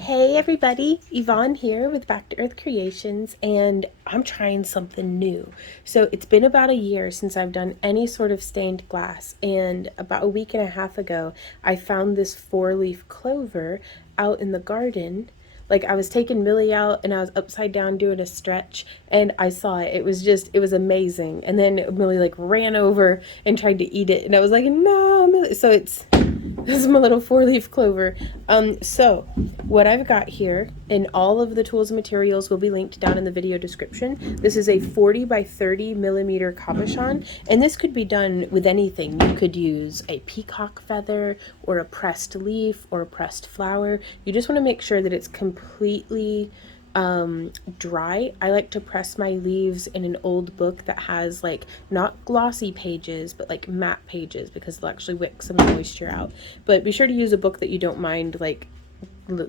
Hey everybody, Yvonne here with Back to Earth Creations, and I'm trying something new. So it's been about a year since I've done any sort of stained glass, and about a week and a half ago, I found this four-leaf clover out in the garden. Like I was taking Millie out and I was upside down doing a stretch and I saw it. It was amazing. And then Millie like ran over and tried to eat it and I was like, no, Millie. So it's this is my little four-leaf clover. So what I've got here, and all of the tools and materials will be linked down in the video description. This is a 40 by 30 millimeter cabochon, and this could be done with anything. You could use a peacock feather, or a pressed leaf, or a pressed flower. You just want to make sure that it's completely dry. I like to press my leaves in an old book that has like not glossy pages but like matte pages because they'll actually wick some moisture out. But be sure to use a book that you don't mind like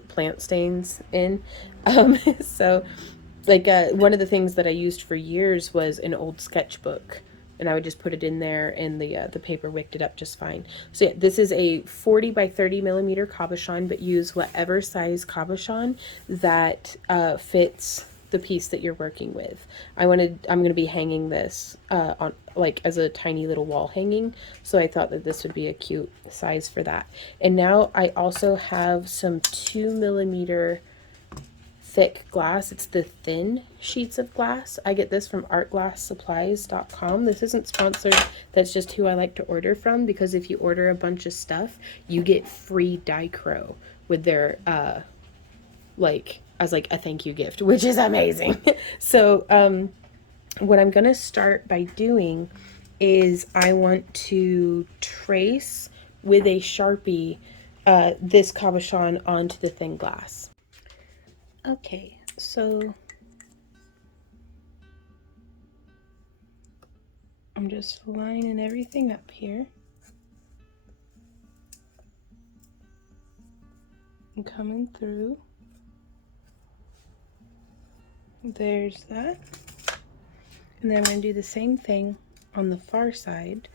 plant stains in. So like one of the things that I used for years was an old sketchbook, and I would just put it in there, and the paper wicked it up just fine. So yeah, this is a 40 by 30 millimeter cabochon, but use whatever size cabochon that fits the piece that you're working with. I'm gonna be hanging this on like as a tiny little wall hanging, so I thought that this would be a cute size for that. And now I also have some 2 millimeter thick glass. It's the thin sheets of glass. I get this from artglasssupplies.com. This isn't sponsored. That's just who I like to order from, because if you order a bunch of stuff, you get free Dichro with their like as like a thank you gift, which is amazing. So what I'm gonna start by doing is I want to trace with a Sharpie this cabochon onto the thin glass. Okay, so I'm just lining everything up here and coming through. There's that. And then I'm going to do the same thing on the far side.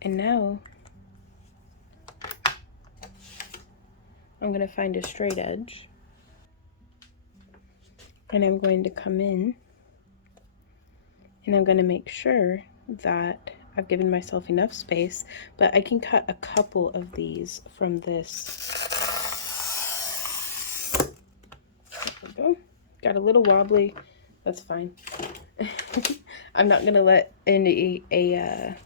And now I'm going to find a straight edge, and I'm going to come in, and I'm going to make sure that I've given myself enough space, but I can cut a couple of these from this. There we go. Got a little wobbly. That's fine. I'm not going to let a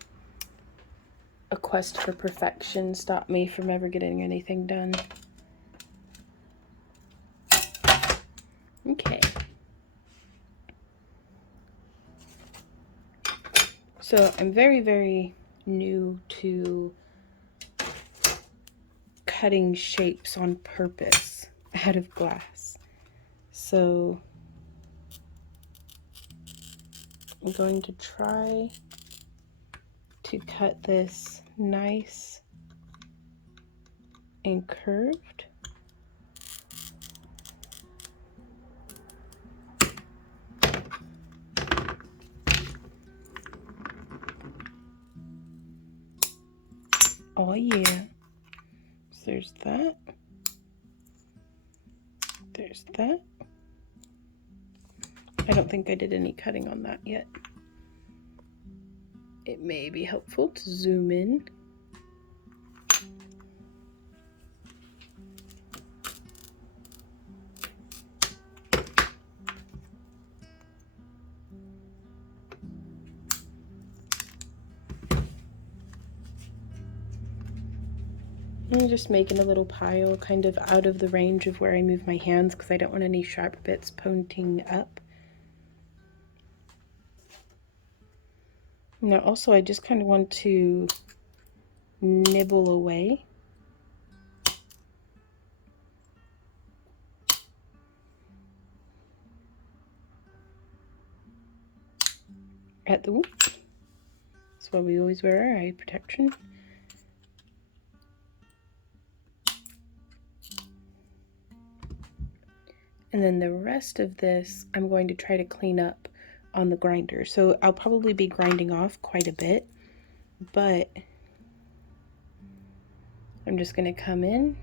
quest for perfection stop me from ever getting anything done. Okay. So I'm very, very new to cutting shapes on purpose out of glass. So I'm going to try to cut this nice and curved. Oh yeah. So there's that. There's that. I don't think I did any cutting on that yet. It may be helpful to zoom in. I'm just making a little pile kind of out of the range of where I move my hands because I don't want any sharp bits pointing up. Now also I just kind of want to nibble away. At the whoop. That's why we always wear our eye protection. And then the rest of this I'm going to try to clean up on the grinder. So I'll probably be grinding off quite a bit. but I'm just going to come in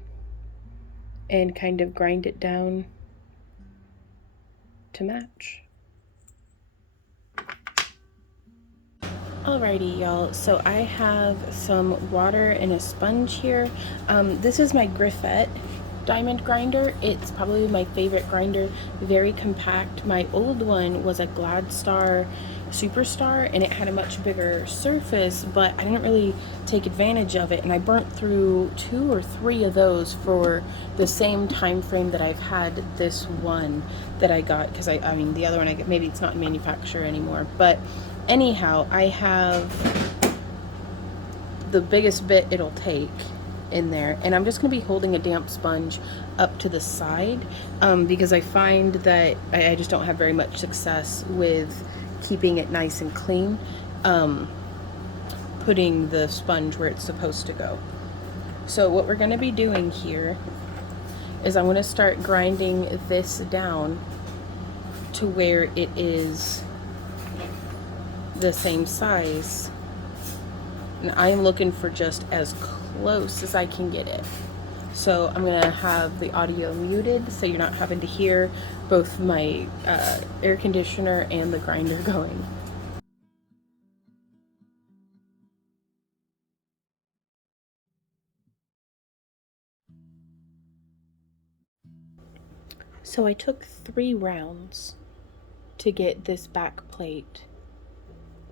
and kind of grind it down to match. Alrighty, y'all, so I have some water and a sponge here. This is my Griffette diamond grinder. It's probably my favorite grinder, very compact. My old one was a Gladstar Superstar and it had a much bigger surface, but I didn't really take advantage of it, and I burnt through 2 or 3 of those for the same time frame that I've had this one that I got, because I mean the other one I got, maybe it's not in manufacture anymore, but anyhow, I have the biggest bit it'll take in there, and I'm just going to be holding a damp sponge up to the side because I find that I just don't have very much success with keeping it nice and clean, putting the sponge where it's supposed to go. So what we're going to be doing here is I'm going to start grinding this down to where it is the same size, and I'm looking for just as close as I can get it. So I'm gonna have the audio muted so you're not having to hear both my air conditioner and the grinder going. So I took 3 rounds to get this back plate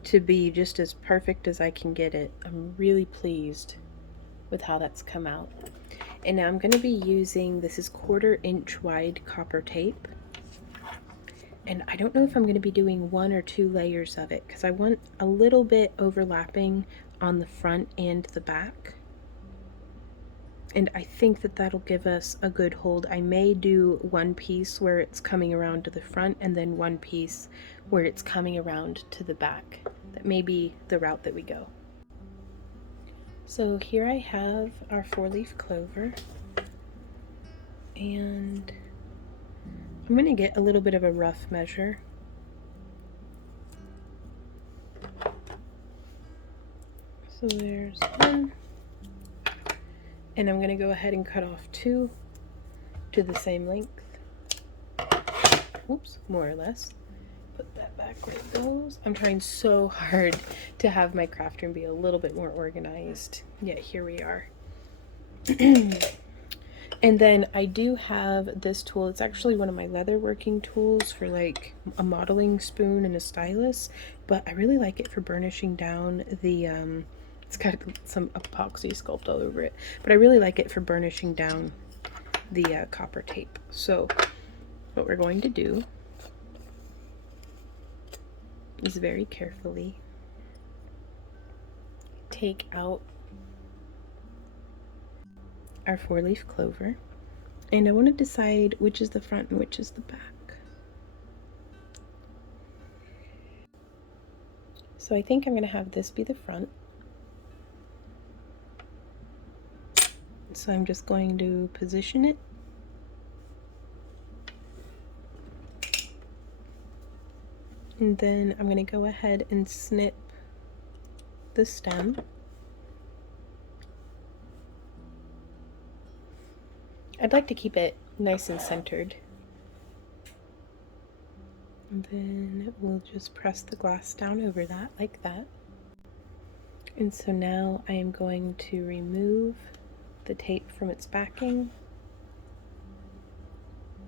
to be just as perfect as I can get it. I'm really pleased with how that's come out. And now I'm going to be using, this is 1/4 inch wide copper tape. And I don't know if I'm going to be doing 1 or 2 layers of it, because I want a little bit overlapping on the front and the back. And I think that that'll give us a good hold. I may do 1 piece where it's coming around to the front, and then 1 piece where it's coming around to the back. That may be the route that we go. So here I have our 4-leaf clover, and I'm going to get a little bit of a rough measure. So there's 1, and I'm going to go ahead and cut off 2 to the same length. Oops, more or less. Put that back where it goes. I'm trying so hard to have my craft room be a little bit more organized, yet here we are. And then I do have this tool. It's actually one of my leather working tools for like a modeling spoon and a stylus, but I really like it for burnishing down the it's got some epoxy sculpt all over it, but I really like it for burnishing down the copper tape. So what we're going to do is very carefully take out our 4-leaf clover, and I want to decide which is the front and which is the back. So I think I'm going to have this be the front. So I'm just going to position it. And then I'm going to go ahead and snip the stem. I'd like to keep it nice and centered. And then we'll just press the glass down over that like that. And so now I am going to remove the tape from its backing.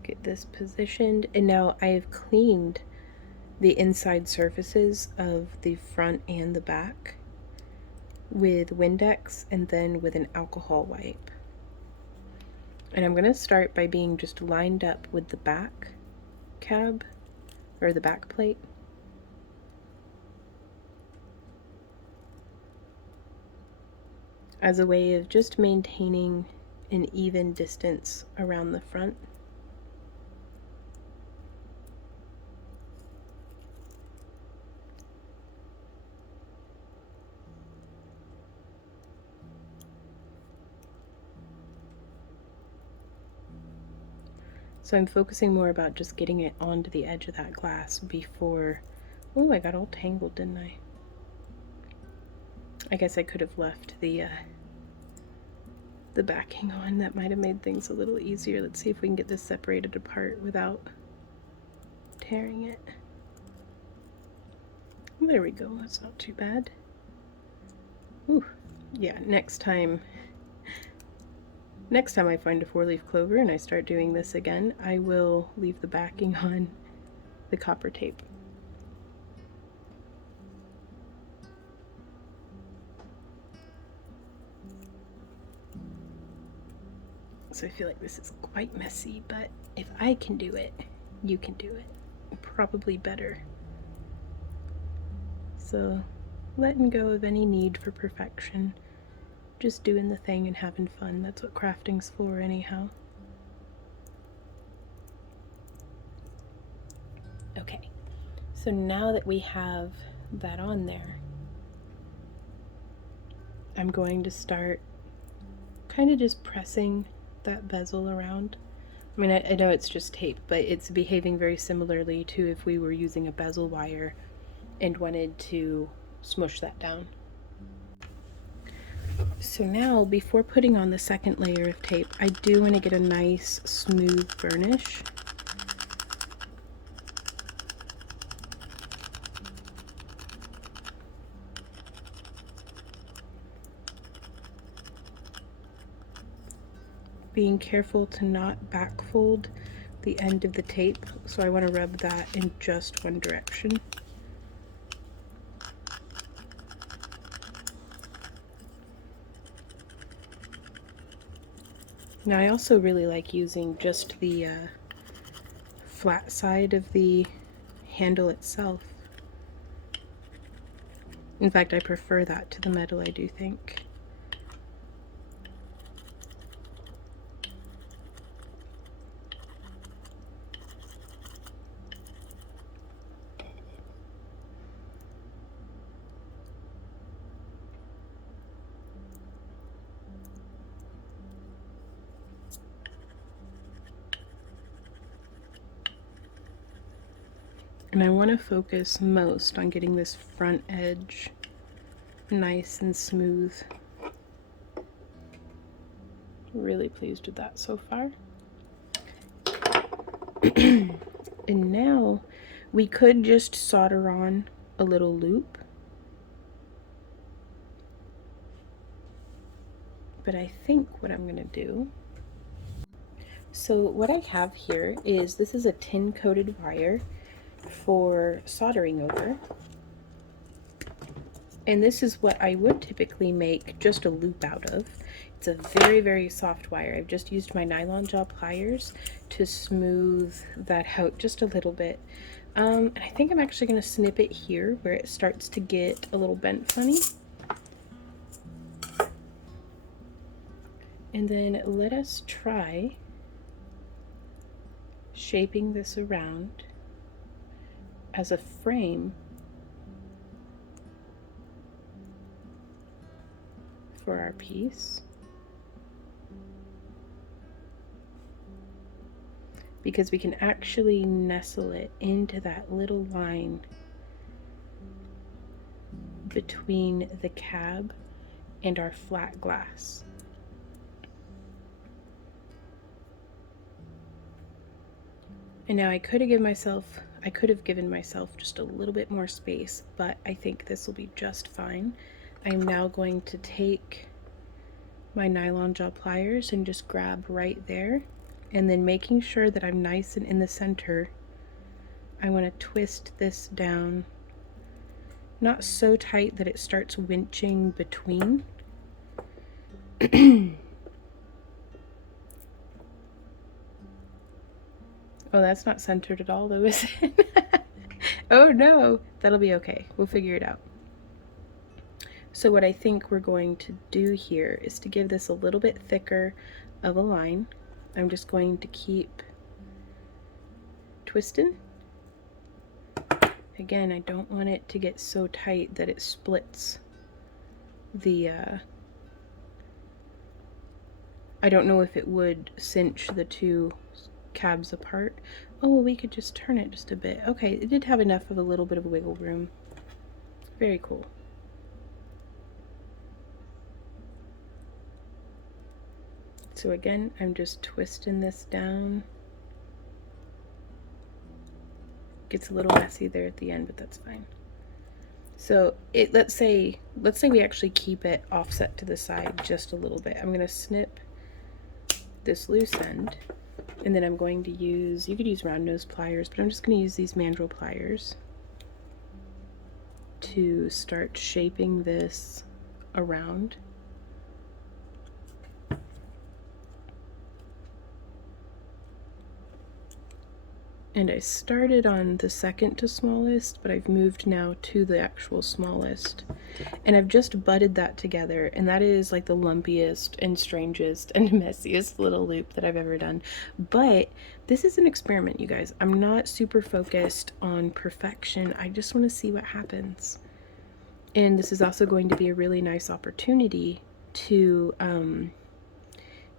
Get this positioned, and now I've cleaned the inside surfaces of the front and the back with Windex and then with an alcohol wipe. And I'm going to start by being just lined up with the back cab, or the back plate. As a way of just maintaining an even distance around the front. So I'm focusing more about just getting it onto the edge of that glass before... Oh, I got all tangled, didn't I? I guess I could have left the backing on. That might have made things a little easier. Let's see if we can get this separated apart without tearing it. There we go, that's not too bad. Ooh, yeah, next time I find a 4-leaf clover and I start doing this again, I will leave the backing on the copper tape. So I feel like this is quite messy, but if I can do it, you can do it. Probably better. So letting go of any need for perfection. Just doing the thing and having fun. That's what crafting's for anyhow. Okay, so now that we have that on there, I'm going to start kind of just pressing that bezel around. I mean, I know it's just tape, but it's behaving very similarly to if we were using a bezel wire and wanted to smush that down. So now, before putting on the second layer of tape, I do want to get a nice smooth burnish. Being careful to not backfold the end of the tape, so I want to rub that in just one direction. Now I also really like using just the flat side of the handle itself. In fact, I prefer that to the metal, I do think. And I want to focus most on getting this front edge nice and smooth. Really pleased with that so far. And now we could just solder on a little loop, but I think what I'm gonna do, so what I have here is, this is a tin coated wire for soldering over, and this is what I would typically make just a loop out of. It's a very, very soft wire. I've just used my nylon jaw pliers to smooth that out just a little bit. And I think I'm actually going to snip it here where it starts to get a little bent funny. And then let us try shaping this around as a frame for our piece. Because we can actually nestle it into that little line between the cab and our flat glass. And now I could have given myself just a little bit more space, but I think this will be just fine. I'm now going to take my nylon jaw pliers and just grab right there, and then making sure that I'm nice and in the center, I want to twist this down, not so tight that it starts winching between. Oh, that's not centered at all though, is it? Oh no, that'll be okay. We'll figure it out. So what I think we're going to do here is to give this a little bit thicker of a line. I'm just going to keep twisting. Again, I don't want it to get so tight that it splits the, I don't know if it would cinch the two cabs apart. Oh, we could just turn it just a bit. Okay, it did have enough of a little bit of wiggle room. Very cool. So again, I'm just twisting this down. Gets a little messy there at the end, but that's fine. So let's say we actually keep it offset to the side just a little bit. I'm going to snip this loose end, and then I'm going to use, you could use round nose pliers, but I'm just going to use these mandrel pliers to start shaping this around. And I started on the second to smallest, but I've moved now to the actual smallest. And I've just butted that together, and that is like the lumpiest and strangest and messiest little loop that I've ever done. But this is an experiment, you guys. I'm not super focused on perfection. I just want to see what happens. And this is also going to be a really nice opportunity to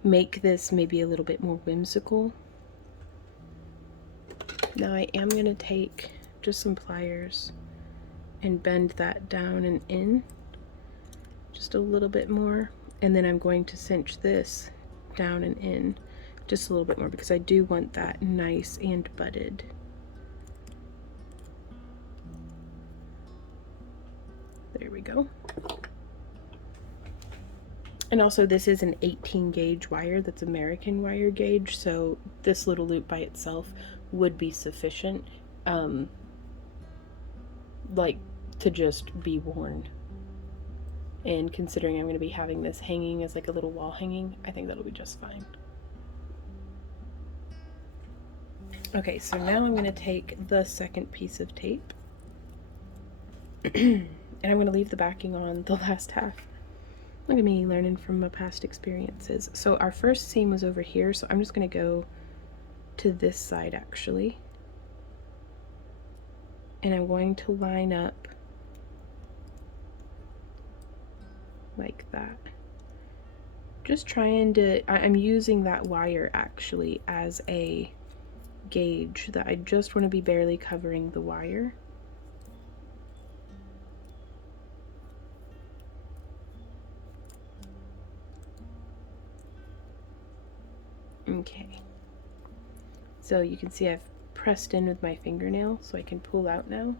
make this maybe a little bit more whimsical. Now I am going to take just some pliers and bend that down and in just a little bit more, and then I'm going to cinch this down and in just a little bit more because I do want that nice and butted. There we go. And also this is an 18 gauge wire, that's American wire gauge, so this little loop by itself would be sufficient, like to just be worn. And considering I'm going to be having this hanging as like a little wall hanging, I think that'll be just fine. Okay, so now I'm going to take the second piece of tape and I'm going to leave the backing on the last half. Look at me learning from my past experiences. So our first seam was over here, so I'm just going to go to this side actually. And I'm going to line up like that. Just trying to, I'm using that wire actually as a gauge that I just want to be barely covering the wire. Okay. So you can see I've pressed in with my fingernail, so I can pull out now.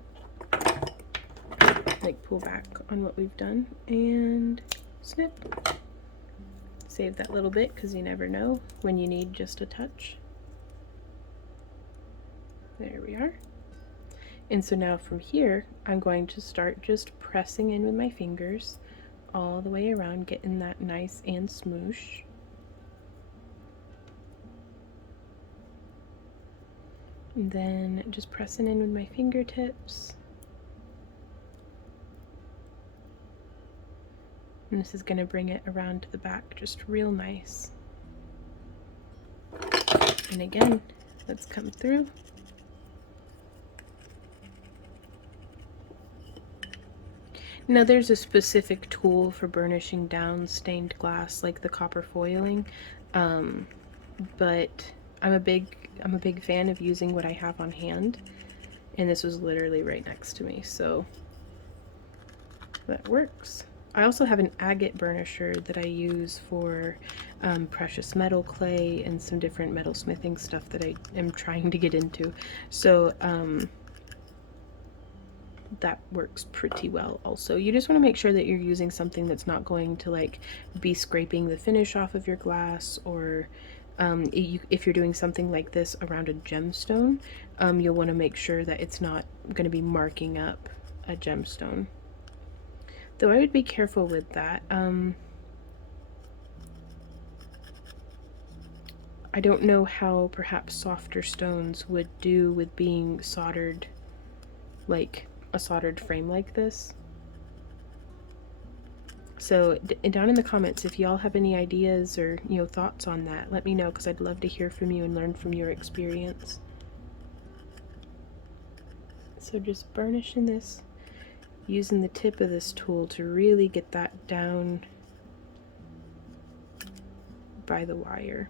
Like pull back on what we've done and snip. Save that little bit because you never know when you need just a touch. There we are. And so now from here, I'm going to start just pressing in with my fingers all the way around, getting that nice and smoosh. And then just pressing in with my fingertips. And this is going to bring it around to the back just real nice. And again, let's come through. Now there's a specific tool for burnishing down stained glass, like the copper foiling, but I'm a big fan of using what I have on hand, and this was literally right next to me, so that works. I also have an agate burnisher that I use for precious metal clay and some different metal smithing stuff that I am trying to get into, so that works pretty well also. You just want to make sure that you're using something that's not going to like be scraping the finish off of your glass, or if you're doing something like this around a gemstone, you'll want to make sure that it's not going to be marking up a gemstone. Though I would be careful with that. I don't know how perhaps softer stones would do with being soldered, like a soldered frame like this. So down in the comments, if y'all have any ideas or thoughts on that, let me know, because I'd love to hear from you and learn from your experience. So just burnishing this, using the tip of this tool to really get that down by the wire.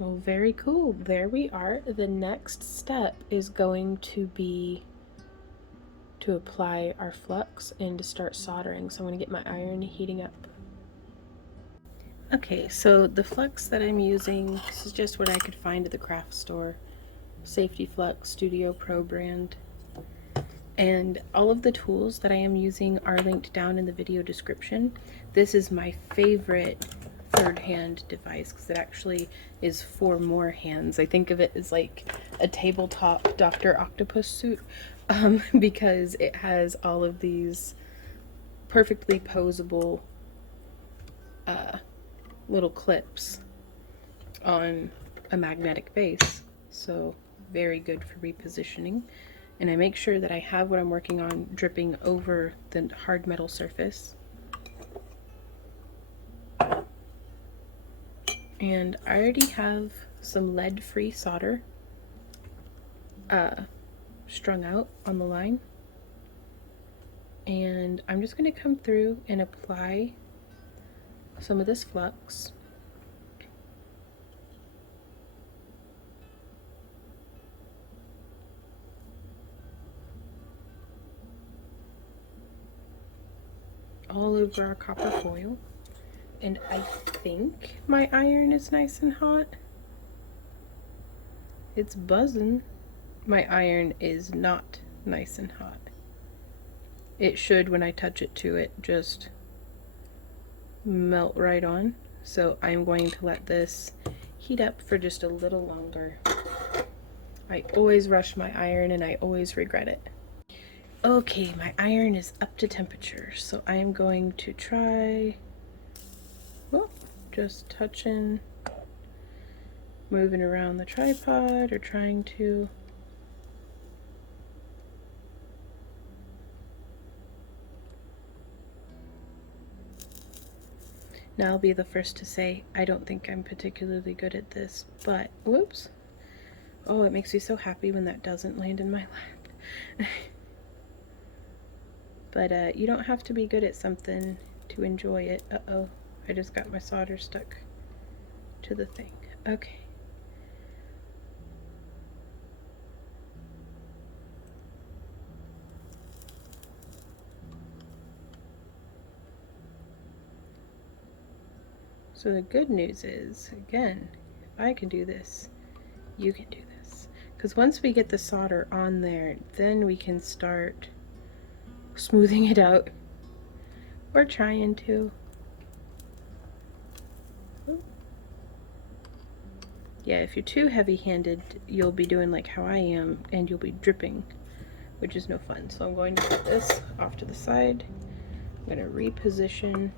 Well, very cool. There we are. The next step is going to be to apply our flux and to start soldering. So I'm going to get my iron heating up. Okay, so the flux that I'm using, this is just what I could find at the craft store. Safety Flux Studio Pro brand. And all of the tools that I am using are linked down in the video description. This is my favorite third hand device because it actually is 4 more hands. I think of it as like a tabletop Dr. Octopus suit because it has all of these perfectly posable little clips on a magnetic base. So very good for repositioning. And I make sure that I have what I'm working on dripping over the hard metal surface. And I already have some lead-free solder strung out on the line. And I'm just going to come through and apply some of this flux. All over our copper foil. And I think my iron is nice and hot. It's buzzing. My iron is not nice and hot. It should, when I touch it to it, just melt right on. So I'm going to let this heat up for just a little longer. I always rush my iron and I always regret it. Okay, my iron is up to temperature, so I am going to try, just touching, moving around the tripod or trying to. Now I'll be the first to say I don't think I'm particularly good at this, but whoops. Oh, it makes me so happy when that doesn't land in my lap. But you don't have to be good at something to enjoy it. Uh-oh, I just got my solder stuck to the thing. Okay. So the good news is, again, if I can do this, you can do this. Because once we get the solder on there, then we can start smoothing it out. Or trying to. Yeah, if you're too heavy-handed, you'll be doing like how I am, and you'll be dripping, which is no fun. So I'm going to put this off to the side. I'm going to reposition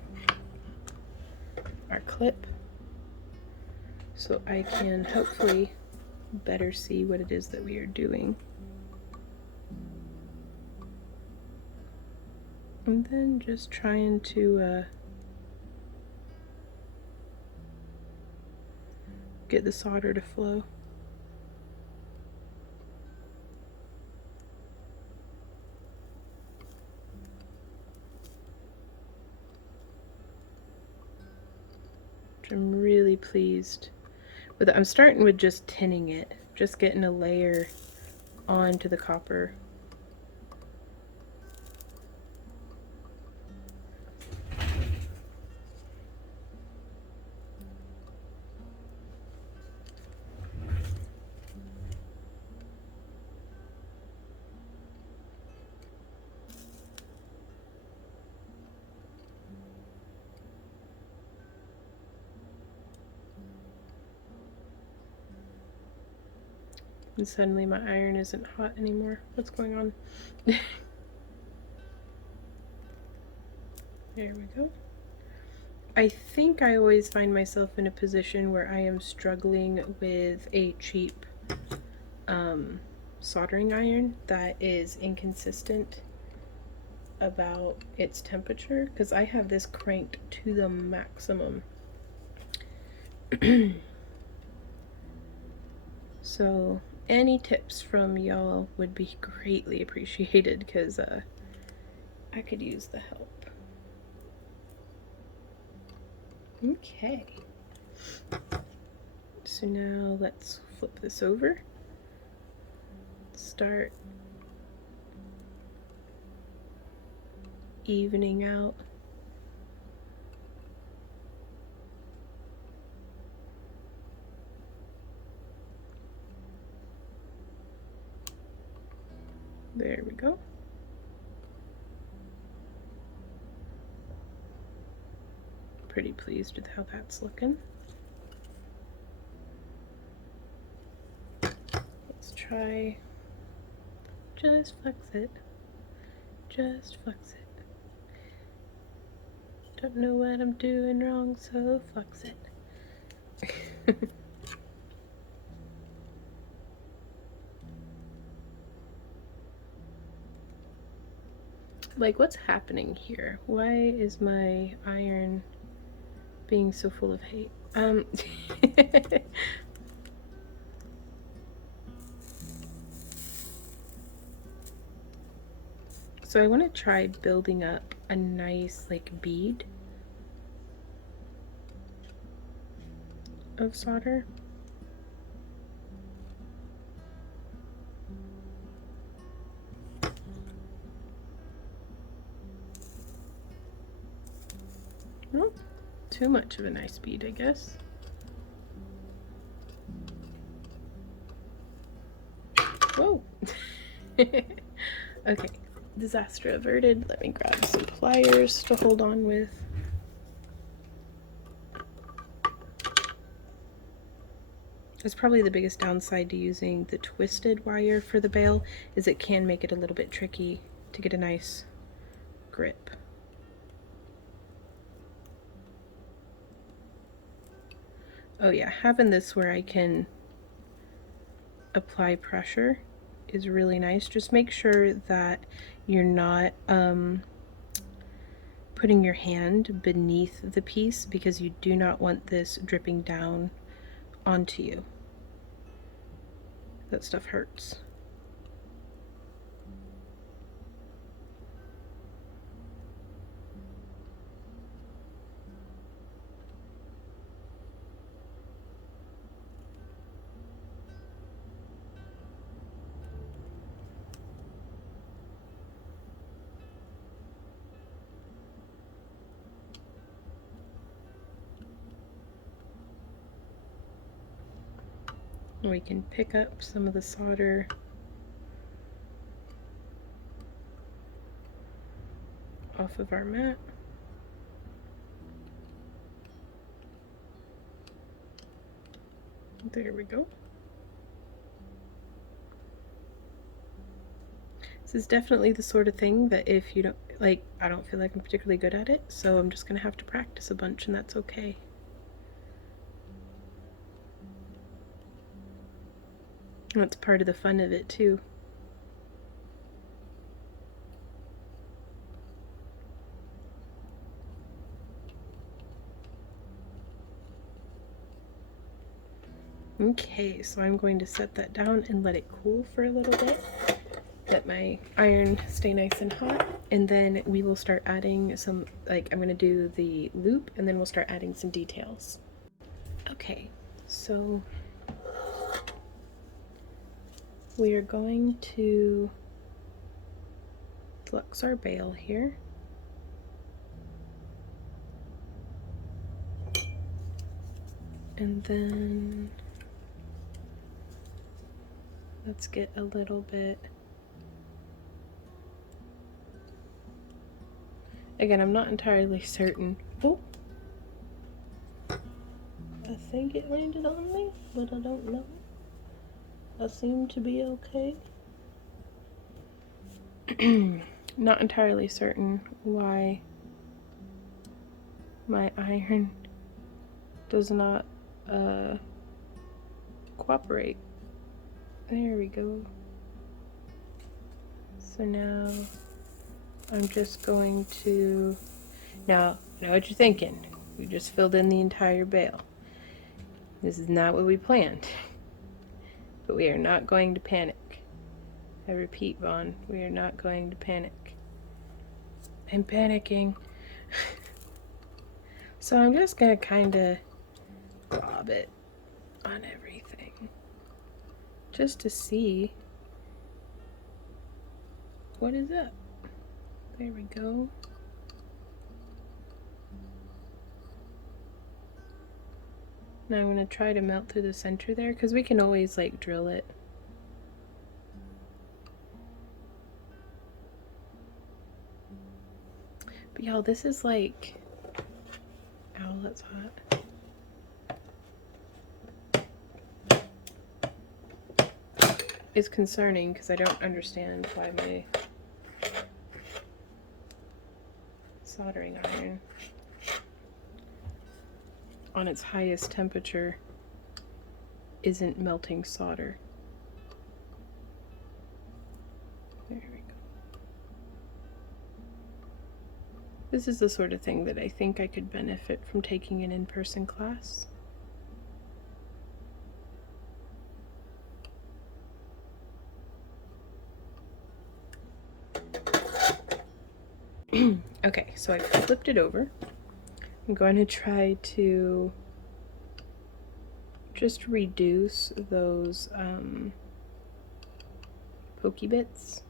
our clip so I can hopefully better see what it is that we are doing. And then just trying to get the solder to flow. Which I'm really pleased with. I'm starting with just tinning it, just getting a layer onto the copper. And suddenly my iron isn't hot anymore. What's going on? There we go. I think I always find myself in a position where I am struggling with a cheap soldering iron that is inconsistent about its temperature, because I have this cranked to the maximum. So any tips from y'all would be greatly appreciated, because I could use the help. Okay, so now let's flip this over. Start evening out. There we go. Pretty pleased with how that's looking. Let's try, just flex it. Just flex it. Don't know what I'm doing wrong, so flex it. Like, what's happening here? Why is my iron being so full of hate? So I want to try building up a nice like bead of solder. Well, too much of a nice bead, I guess. Whoa. Okay, disaster averted. Let me grab some pliers to hold on with. It's probably the biggest downside to using the twisted wire for the bail, is it can make it a little bit tricky to get a nice grip. Oh yeah, having this where I can apply pressure is really nice. Just make sure that you're not putting your hand beneath the piece, because you do not want this dripping down onto you. That stuff hurts. We can pick up some of the solder off of our mat. There we go. This is definitely the sort of thing that if you don't, like, I don't feel like I'm particularly good at it, so I'm just gonna have to practice a bunch, and that's okay. That's part of the fun of it too. Okay, so I'm going to set that down and let it cool for a little bit. Let my iron stay nice and hot, and then we will start adding some, like, I'm going to do the loop, and then we'll start adding some details. Okay, so we are going to flux our bail here. And then let's get a little bit. Again, I'm not entirely certain. Oh, I think it landed on me, but I don't know. I seem to be okay. Not entirely certain why my iron does not cooperate. There we go. So now I'm just going to, now I know what you're thinking. We just filled in the entire bail. This is not what we planned. But we are not going to panic. I repeat, Vaughn, we are not going to panic. I'm panicking. So I'm just gonna kinda glob it on everything, just to see what is up. There we go. Now I'm going to try to melt through the center there, because we can always like drill it. But y'all, this is like, ow, that's hot. It's concerning because I don't understand why my soldering iron on its highest temperature isn't melting solder. There we go. This is the sort of thing that I think I could benefit from taking an in-person class. Okay, so I flipped it over. I'm going to try to just reduce those pokey bits.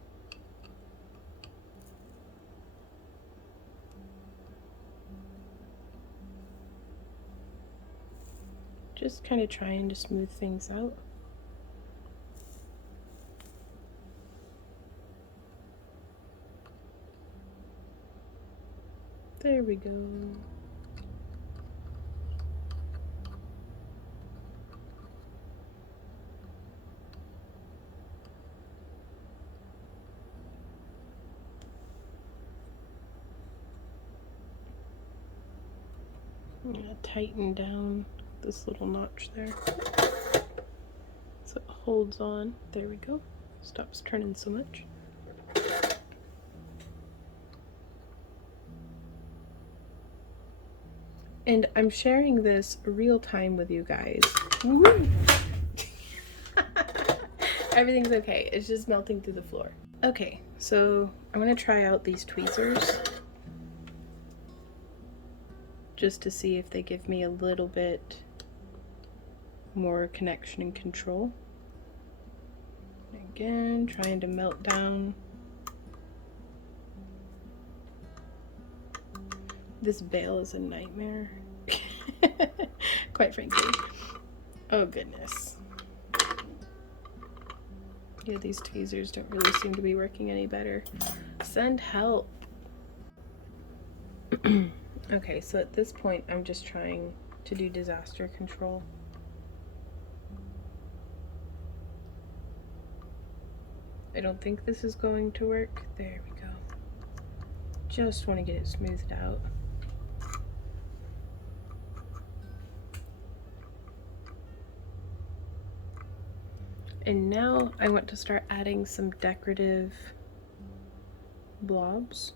Just kind of trying to smooth things out. There we go. I'm gonna tighten down this little notch there so it holds on. There we go. Stops turning so much. And I'm sharing this real time with you guys. Everything's okay. It's just melting through the floor. Okay, so I'm gonna try out these tweezers just to see if they give me a little bit more connection and control. Again, trying to melt down. This bail is a nightmare, quite frankly. Oh goodness. Yeah, these tweezers don't really seem to be working any better. Send help. Okay, so at this point, I'm just trying to do disaster control. I don't think this is going to work. There we go. Just want to get it smoothed out. And now I want to start adding some decorative blobs.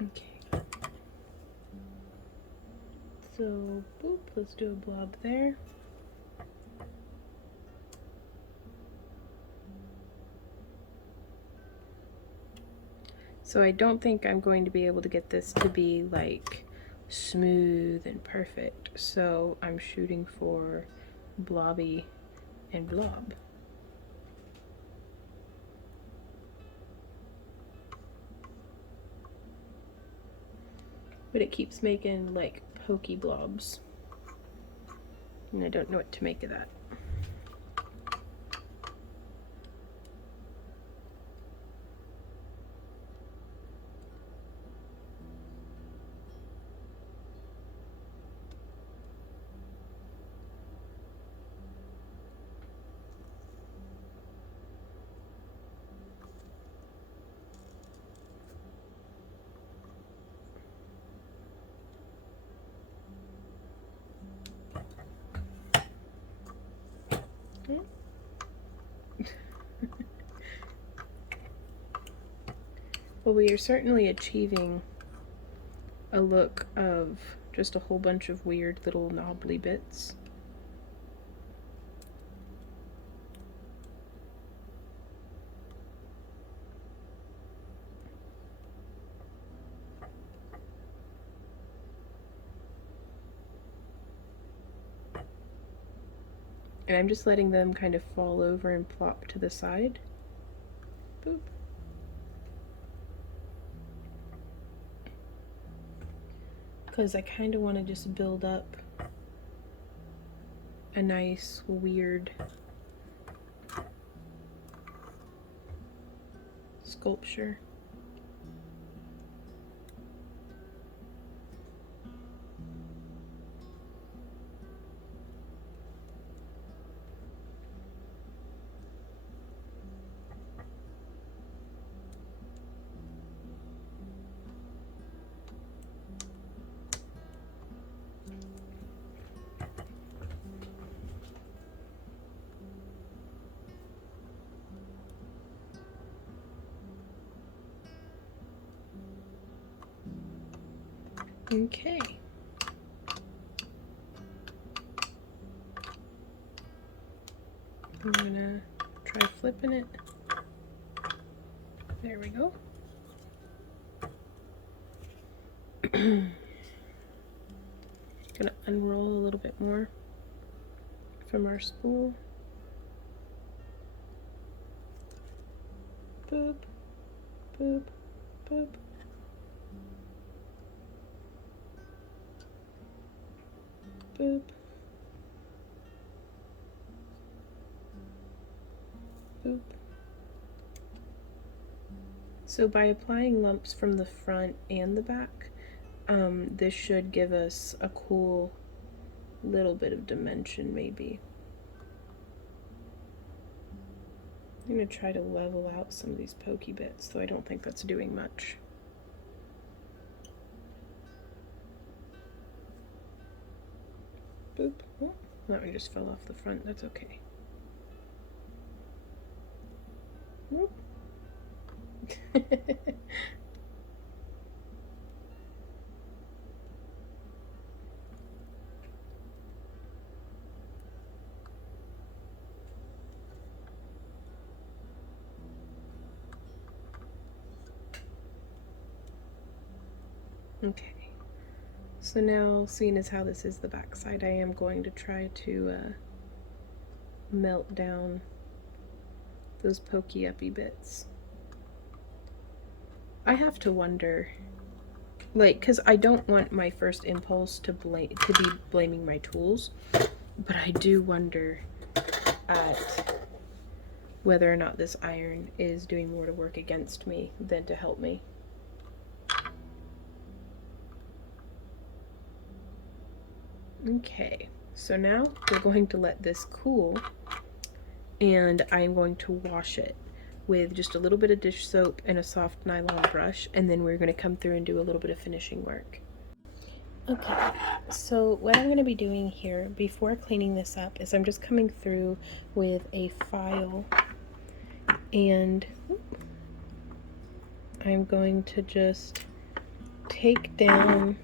Okay. So, boop, let's do a blob there. So I don't think I'm going to be able to get this to be like smooth and perfect. So I'm shooting for blobby and blob. But it keeps making like pokey blobs. And I don't know what to make of that. Well, we are certainly achieving a look of just a whole bunch of weird little knobbly bits. And I'm just letting them kind of fall over and plop to the side. Boop. because I kind of want to just build up a nice weird sculpture. Okay. I'm gonna try flipping it. There we go. Gonna unroll a little bit more from our spool. Boop, boop, boop. Boop. Boop. So by applying lumps from the front and the back, this should give us a cool little bit of dimension maybe. I'm going to try to level out some of these pokey bits, though I don't think that's doing much. Boop. Oh, that one just fell off the front. That's okay. Whoop. Okay. So now, seeing as how this is the back side, I am going to try to melt down those pokey uppy bits. I have to wonder, like, because I don't want my first impulse to be blaming my tools, but I do wonder at whether or not this iron is doing more to work against me than to help me. Okay, so now we're going to let this cool, and I'm going to wash it with just a little bit of dish soap and a soft nylon brush, and then we're going to come through and do a little bit of finishing work. Okay, so what I'm going to be doing here before cleaning this up is I'm just coming through with a file, and I'm going to just take down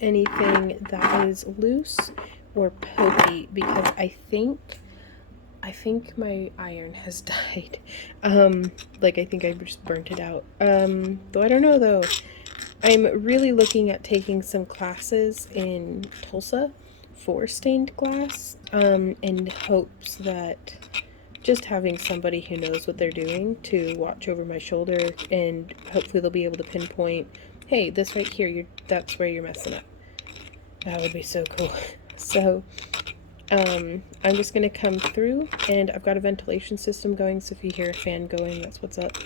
anything that is loose or pokey, because I think my iron has died. Like, I think I just burnt it out. Though I don't know though. I'm really looking at taking some classes in Tulsa for stained glass, in hopes that just having somebody who knows what they're doing to watch over my shoulder, and hopefully they'll be able to pinpoint, hey, this right here, that's where you're messing up. That would be so cool. So I'm just going to come through, and I've got a ventilation system going, so if you hear a fan going, that's what's up.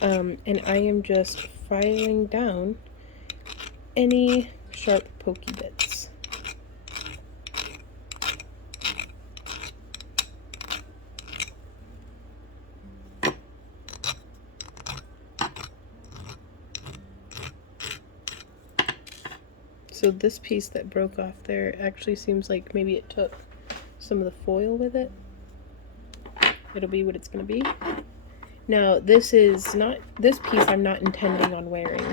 And I am just filing down any sharp pokey bits. So this piece that broke off there actually seems like maybe it took some of the foil with it. It'll be what it's going to be. Now this piece I'm not intending on wearing,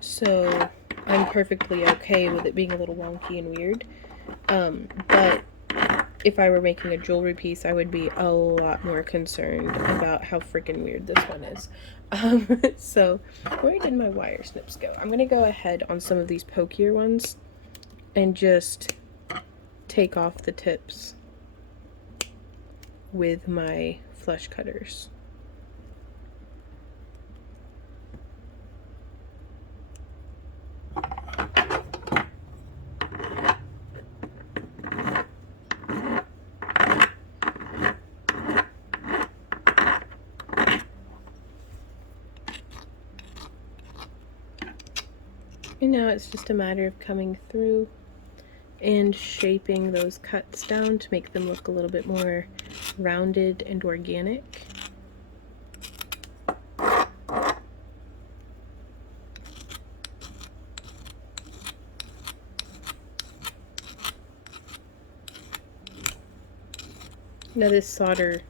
so I'm perfectly okay with it being a little wonky and weird. But if I were making a jewelry piece, I would be a lot more concerned about how freaking weird this one is. So where did my wire snips go? I'm gonna go ahead on some of these pokier ones and just take off the tips with my flush cutters. And now it's just a matter of coming through and shaping those cuts down to make them look a little bit more rounded and organic. Now this solder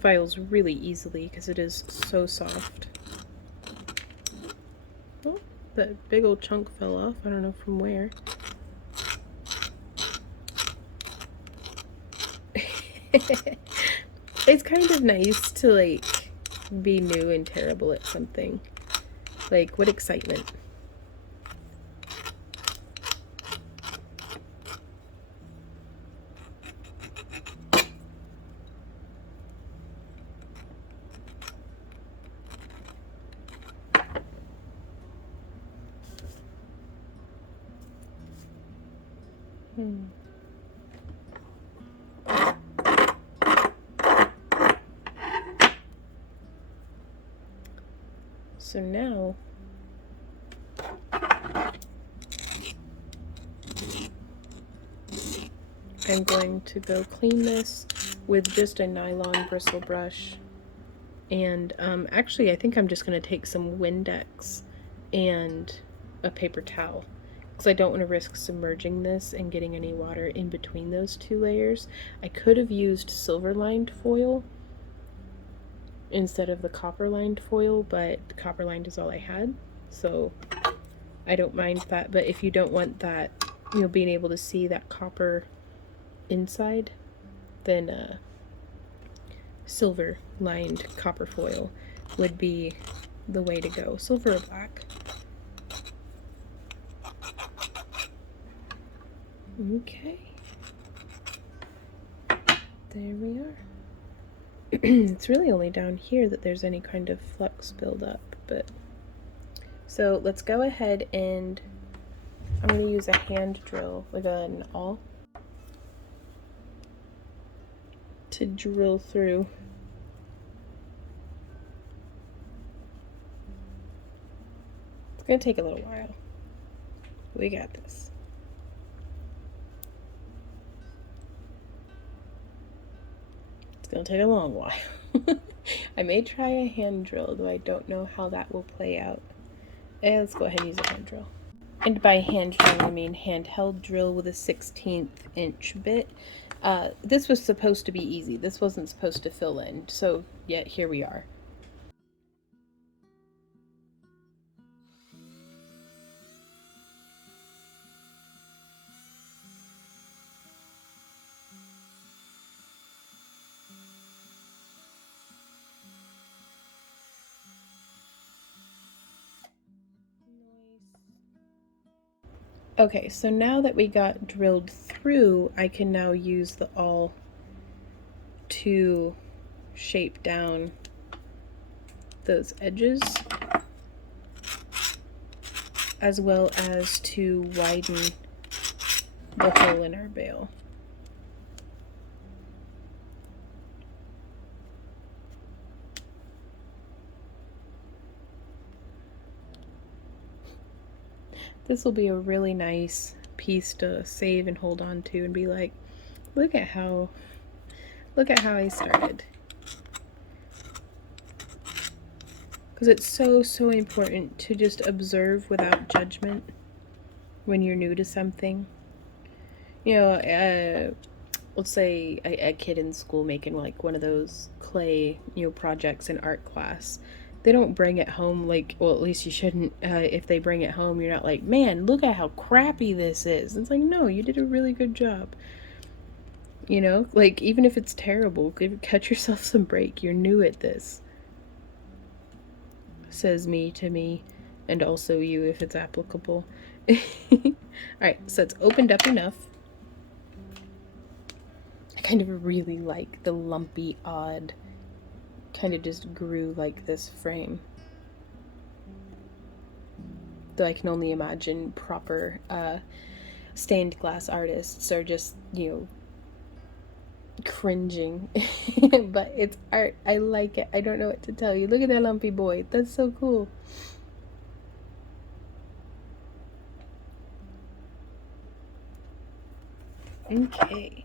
files really easily because it is so soft. Oh, that big old chunk fell off. I don't know from where. It's kind of nice to like be new and terrible at something. Like, what excitement. So now I'm going to go clean this with just a nylon bristle brush. And actually, I think I'm just going to take some Windex and a paper towel because I don't want to risk submerging this and getting any water in between those two layers. I could have used silver lined foil instead of the copper lined foil, but copper lined is all I had, so I don't mind that. But if you don't want that, you know, being able to see that copper inside, then silver lined copper foil would be the way to go. Silver or black. Okay. There we are. It's really only down here that there's any kind of flux buildup, but so let's go ahead and I'm going to use a hand drill with an awl to drill through. It's going to take a little while. We got this. It's going to take a long while. I may try a hand drill, though I don't know how that will play out. Let's go ahead and use a hand drill. And by hand drill, I mean handheld drill with a 1/16 inch bit. This was supposed to be easy. This wasn't supposed to fill in, so yet here we are. Okay, so now that we got drilled through, I can now use the awl to shape down those edges, as well as to widen the hole in our bail. This will be a really nice piece to save and hold on to and be like, look at how I started. Because it's so important to just observe without judgment when you're new to something. You know, let's say a kid in school making like one of those clay, you know, projects in art class. They don't bring it home like, well, at least you shouldn't. If they bring it home, you're not like, man, look at how crappy this is. It's like, no, you did a really good job. You know, like, even if it's terrible, cut yourself some break. You're new at this. Says me to me, and also you if it's applicable. Alright, so it's opened up enough. I kind of really like the lumpy, odd, kind of just grew like this frame. Though I can only imagine proper stained glass artists are just, you know, cringing. But it's art. I like it. I don't know what to tell you. Look at that lumpy boy. That's so cool. Okay.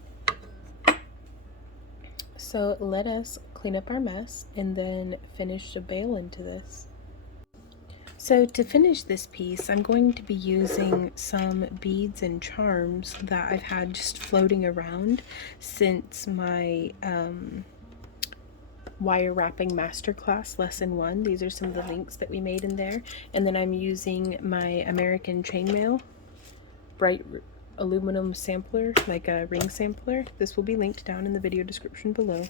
So let us clean up our mess and then finish the bail into this. So to finish this piece, I'm going to be using some beads and charms that I've had just floating around since my wire wrapping masterclass lesson 1. These are some of the links that we made in there. And then I'm using my American chainmail bright aluminum sampler, like a ring sampler. This will be linked down in the video description below.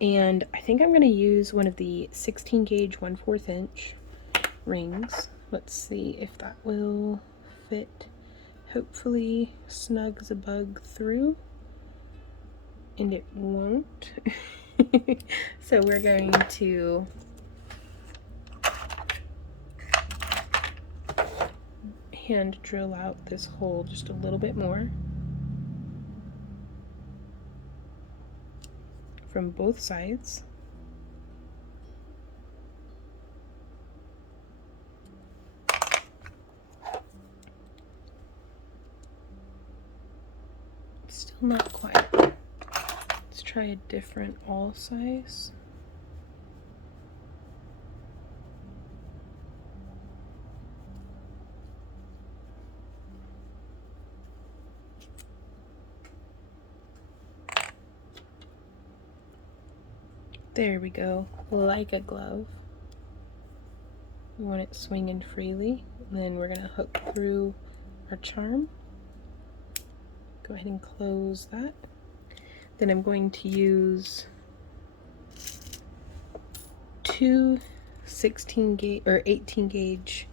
And I think I'm going to use one of the 16 gauge 1/4 inch rings. Let's see if that will fit. Hopefully snug as a bug through, and it won't. So we're going to hand drill out this hole just a little bit more from both sides. Still not quite. Let's try a different awl size. There we go, like a glove. We want it swinging freely. And then we're gonna hook through our charm. Go ahead and close that. Then I'm going to use two 16 gauge or 18 gauge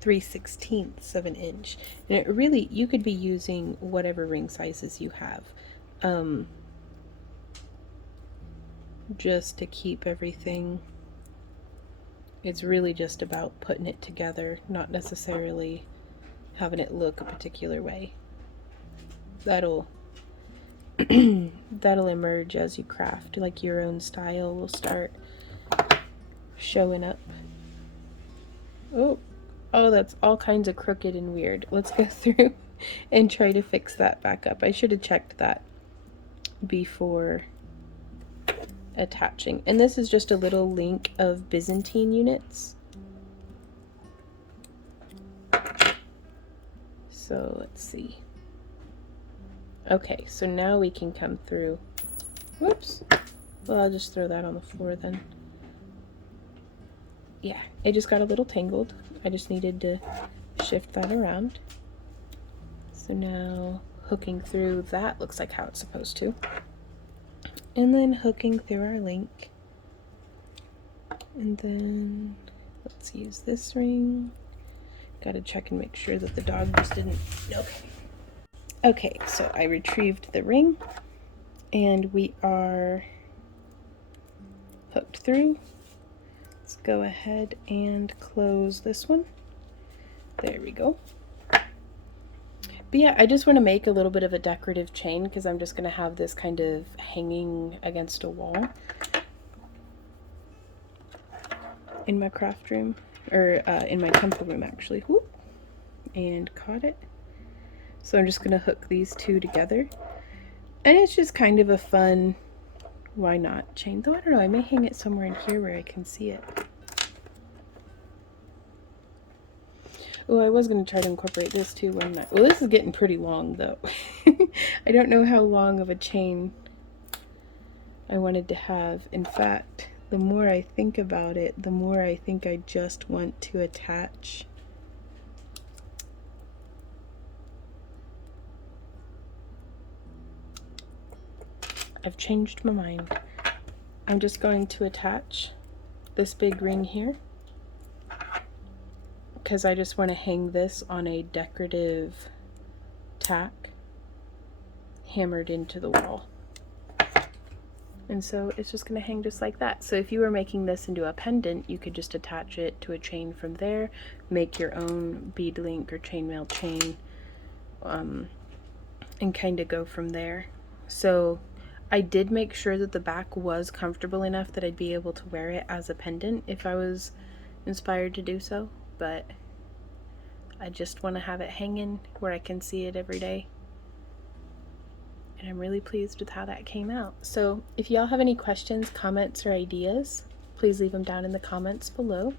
3/16 of an inch. And it really, you could be using whatever ring sizes you have. Just to keep everything, it's really just about putting it together, not necessarily having it look a particular way. That'll that'll emerge as you craft, like your own style will start showing up. Oh, that's all kinds of crooked and weird. Let's go through and try to fix that back up. I should have checked that before attaching. And this is just a little link of Byzantine units. So let's see. Okay, so now we can come through. Whoops. Well, I'll just throw that on the floor then. Yeah, it just got a little tangled. I just needed to shift that around. So now hooking through that looks like how it's supposed to. And then hooking through our link. And then let's use this ring. Gotta check and make sure that the dog just didn't. Okay. Okay, so I retrieved the ring and we are hooked through. Let's go ahead and close this one. There we go. But yeah, I just want to make a little bit of a decorative chain because I'm just going to have this kind of hanging against a wall in my craft room, or in my temple room actually. Whoop. And caught it. So I'm just going to hook these two together. And it's just kind of a fun, why not, chain. Though I don't know, I may hang it somewhere in here where I can see it. Oh, I was going to try to incorporate this too one night. Well, this is getting pretty long though. I don't know how long of a chain I wanted to have. In fact, the more I think about it, the more I think I just want to attach I've changed my mind. I'm just going to attach this big ring here because I just want to hang this on a decorative tack hammered into the wall. And so it's just going to hang just like that. So if you were making this into a pendant, you could just attach it to a chain from there, make your own bead link or chainmail chain, and kind of go from there. So I did make sure that the back was comfortable enough that I'd be able to wear it as a pendant if I was inspired to do so, but I just want to have it hanging where I can see it every day. and I'm really pleased with how that came out. So if y'all have any questions, comments, or ideas, please leave them down in the comments below.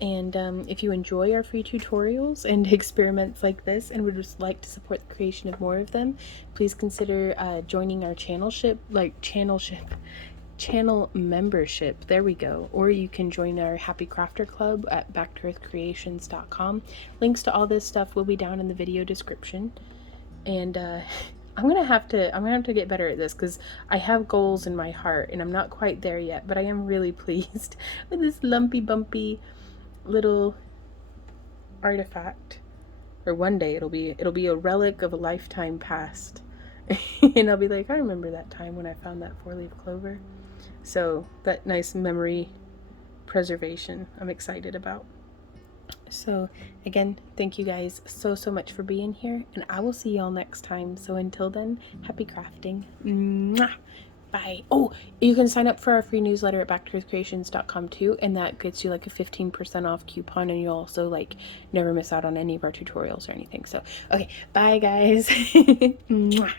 And if you enjoy our free tutorials and experiments like this and would just like to support the creation of more of them, please consider joining our channel membership. There we go. Or you can join our Happy Crafter Club at backtoearthcreations.com. Links to all this stuff will be down in the video description. And I'm gonna have to get better at this because I have goals in my heart and I'm not quite there yet, but I am really pleased with this lumpy bumpy little artifact. Or one day it'll be a relic of a lifetime past. And I'll be like, I remember that time when I found that 4-leaf clover. So that nice memory preservation I'm excited about. So again, thank you guys so much for being here, and I will see y'all next time. So until then, happy crafting. Mwah! Bye. Oh, you can sign up for our free newsletter at backtoearthcreations.com too, and that gets you like a 15% off coupon, and you'll also like never miss out on any of our tutorials or anything. So okay, bye guys. Mwah!